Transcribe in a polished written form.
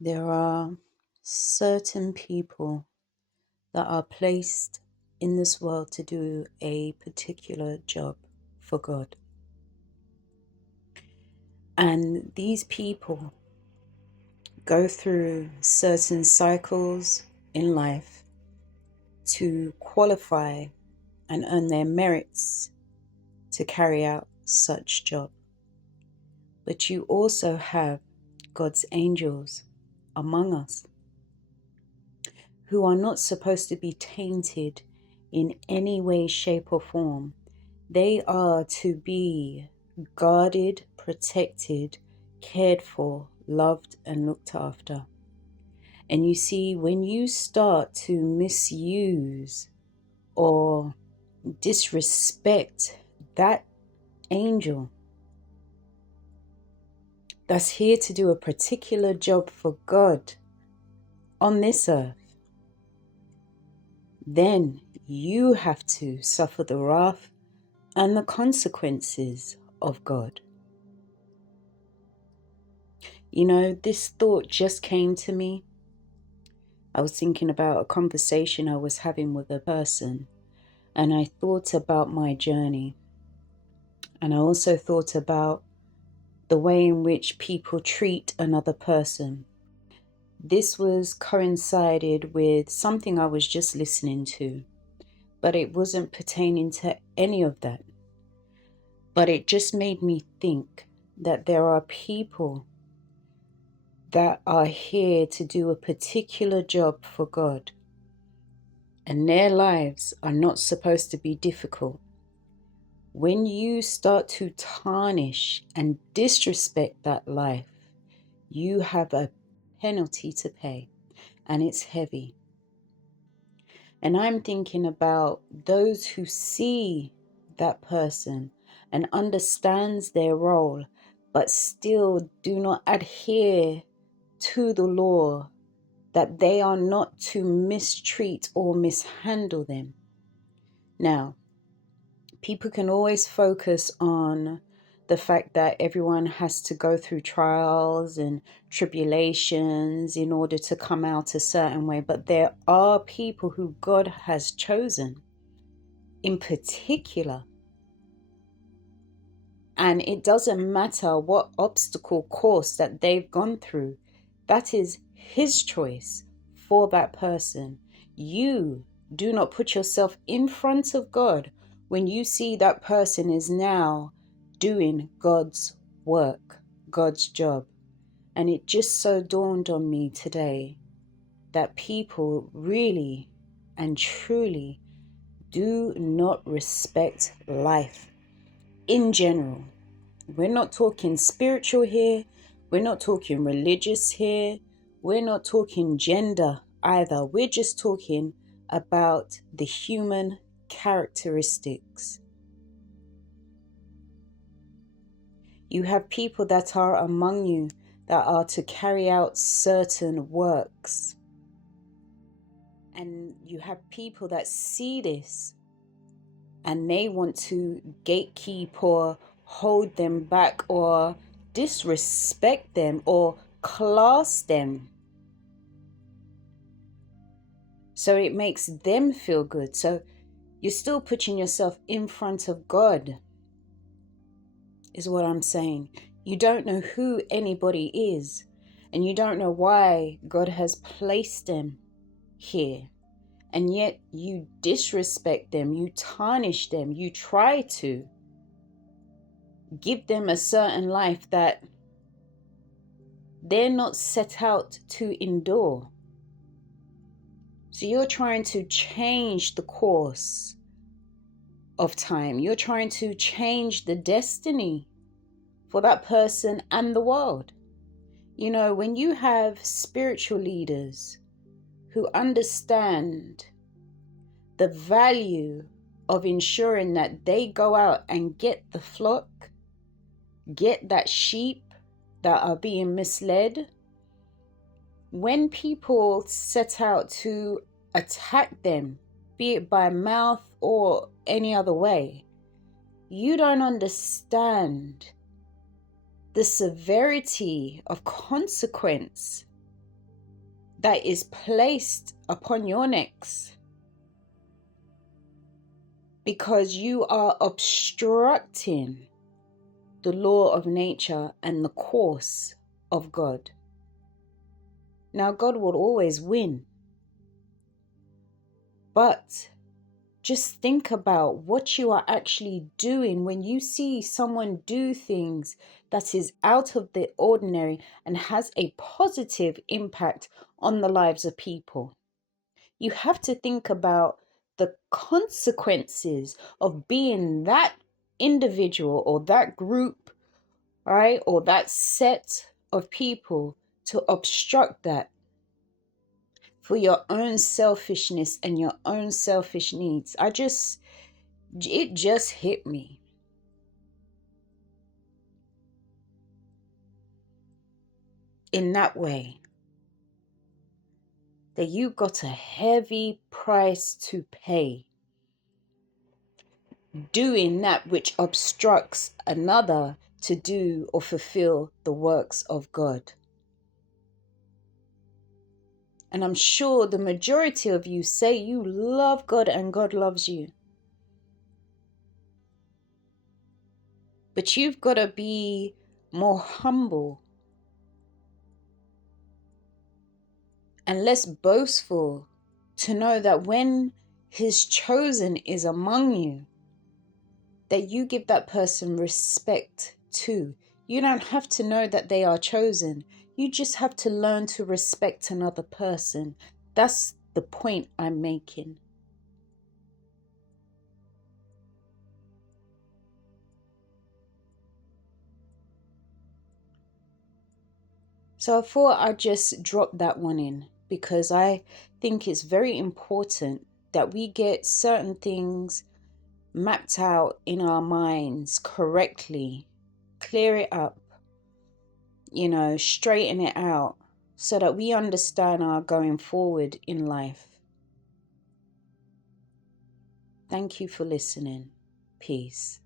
There are certain people that are placed in this world to do a particular job for God. And these people go through certain cycles in life to qualify and earn their merits to carry out such job. But you also have God's angels among us who are not supposed to be tainted in any way, shape, or form. They are to be guarded, protected, cared for, loved, and looked after. And you see, when you start to misuse or disrespect that angel that's here to do a particular job for God on this earth, then you have to suffer the wrath and the consequences of God. You know, this thought just came to me. I was thinking about a conversation I was having with a person, and I thought about my journey. And I also thought about the way in which people treat another person. This was coincided with something I was just listening to, but it wasn't pertaining to any of that. But it just made me think that there are people that are here to do a particular job for God, and their lives are not supposed to be difficult. When you start to tarnish and disrespect that life, you have a penalty to pay, and it's heavy. And I'm thinking about those who see that person and understands their role, but still do not adhere to the law, that they are not to mistreat or mishandle them. Now, people can always focus on the fact that everyone has to go through trials and tribulations in order to come out a certain way, but there are people who God has chosen in particular, and it doesn't matter what obstacle course that they've gone through. That is His choice for that person. You do not put yourself in front of God when you see that person is now doing God's work, God's job. And it just so dawned on me today that people really and truly do not respect life in general. We're not talking spiritual here. We're not talking religious here. We're not talking gender either. We're just talking about the human characteristics. You have people that are among you that are to carry out certain works. And you have people that see this and they want to gatekeep or hold them back or disrespect them or class them. So it makes them feel good. So you're still putting yourself in front of God, is what I'm saying. You don't know who anybody is, and you don't know why God has placed them here. And yet you disrespect them, you tarnish them, you try to give them a certain life that they're not set out to endure. So you're trying to change the course of time. You're trying to change the destiny for that person and the world. You know, when you have spiritual leaders who understand the value of ensuring that they go out and get the flock, get that sheep that are being misled, when people set out to attack them, be it by mouth or any other way, you don't understand the severity of consequence that is placed upon your necks because you are obstructing the law of nature and the course of God. Now, God will always win, but just think about what you are actually doing when you see someone do things that is out of the ordinary and has a positive impact on the lives of people. You have to think about the consequences of being that individual or that group, right, or that set of people to obstruct that for your own selfishness and your own selfish needs. It just hit me. In that way, that you got a heavy price to pay doing that which obstructs another to do or fulfill the works of God. And I'm sure the majority of you say you love God and God loves you. But you've got to be more humble and less boastful to know that when His chosen is among you, that you give that person respect too. You don't have to know that they are chosen. You just have to learn to respect another person. That's the point I'm making. So I thought I'd just drop that one in because I think it's very important that we get certain things mapped out in our minds correctly, clear it up, straighten it out so that we understand our going forward in life. Thank you for listening. Peace.